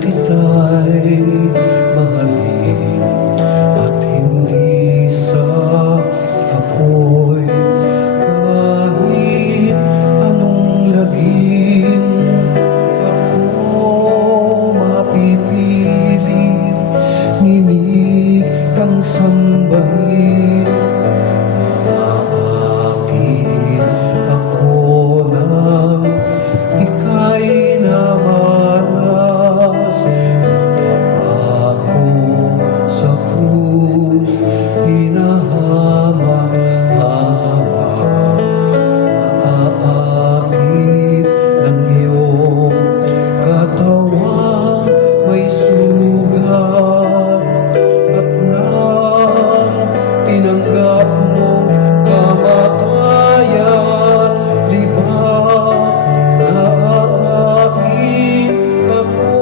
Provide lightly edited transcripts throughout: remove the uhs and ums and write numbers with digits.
kita'y mahalin at hindi sa apoy. Kahit anong laging ako mapipilit, nginig kang sambahin. Aakin ako nang ika'y namalas. Tapat ko sa krus, hinahamak-hamak. Naaakit ng iyong katawang may sugat, at nang tinanggap mong kamatayan, libak naaakit ako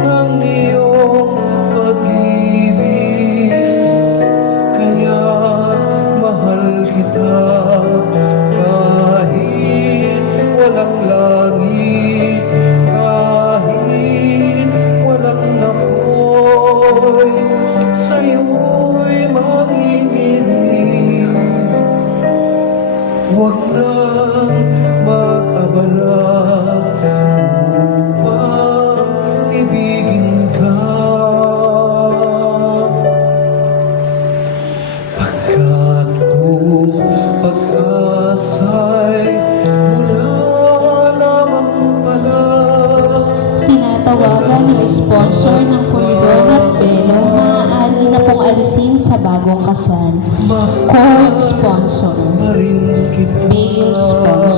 ng iyong pag-ibig. Kaya mahal kita kahit walang langit, kahit walang apoy, sa'yo'y manginginig. Huwag nang mag-abala upang ibigin ka, pagkat kung pag-asa'y wala lamang pala. Tinatawagan ng sponsor ng Koridor at Belo, maaari na pong alisin sa bagong kasal. Court sponsor. Marin kita Bail sponsor.